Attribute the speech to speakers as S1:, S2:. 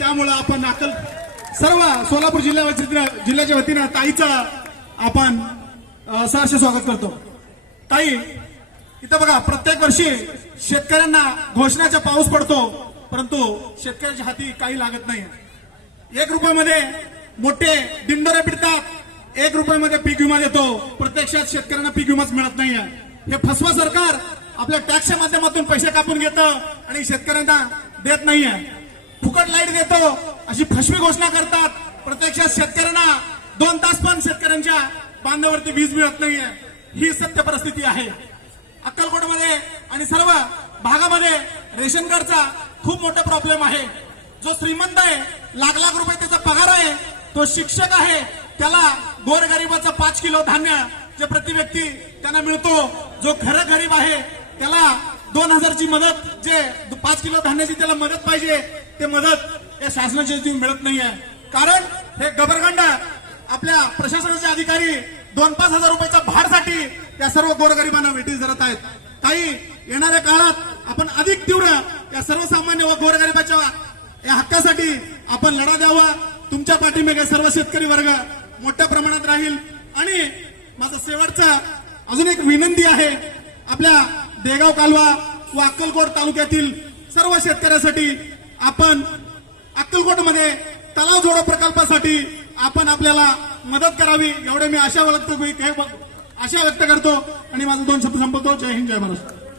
S1: त्यामुळं आपण आता सर्व सोलापूर जिल्हा जिल्ह्याच्या वतीनं ताईचा आपण सहर्ष स्वागत करतो. ताई इथं बघा प्रत्येक वर्षी शेतकऱ्यांना घोषणाचा पाऊस पडतो परंतु शेतकऱ्याच्या हाती काही लागत नाही. एक रुपयामध्ये मोठे दिंडोरे पिडतात एक रुपयामध्ये पीक विमा देतो. प्रत्यक्षात शेतकऱ्यांना पीक विमाच मिळत नाहीये. हे फसवा सरकार आपल्या टॅक्सच्या माध्यमातून पैसे कापून घेतं आणि शेतकऱ्यांना देत नाहीये. फुकट लाइट देतो. अशी फसवी घोषणा करतात. प्रत्यक्षात शेतकऱ्यांना दोन तास पण शेतकऱ्यांच्या बांधावरती वीज मिळत नाहीये. ही सत्य परिस्थिती आहे. अक्कलकोटमध्ये आणि सर्व भागामध्ये रेशन कार्डचा खूप मोठा प्रॉब्लेम आहे. जो श्रीमंत आहे लाख लाख रुपये त्याचा पगार आहे तो शिक्षक आहे त्याला गोरगरिबाचं पाच किलो धान्य जे प्रति व्यक्ती त्यांना मिळतो जो खरं गरीब आहे त्याला दोन हजारची मदत जे पाच किलो धान्याची त्याला मदत पाहिजे ते मदत या शासनाच्या मिळत नाहीये. कारण हे गबरगंड आपल्या प्रशासनाचे अधिकारी दोन पाच हजार रुपयाच्या भाडसाठी त्या सर्व गोरगरिबांना वेटीस धरत आहेत. काही येणाऱ्या काळात आपण अधिक तीव्र या सर्वसामान्य व गोरगरिबाच्या या हक्कासाठी आपण लढा द्यावा. तुमच्या पाठीमागे सर्व शेतकरी वर्ग मोठ्या प्रमाणात राहील. आणि माझं शेवटचं अजून एक विनंती आहे. आपल्या देगाव कालवा व अक्कलकोट तालुक्यातील सर्व शेतकऱ्यासाठी आपण अक्कलकोटमध्ये तलाव जोडो प्रकल्पासाठी आपण आपल्याला मदत करावी एवढे मी आशा व्यक्त आशा व्यक्त करतो आणि माझं दोन शब्द संपवतो. जय हिंद जय महाराष्ट्र.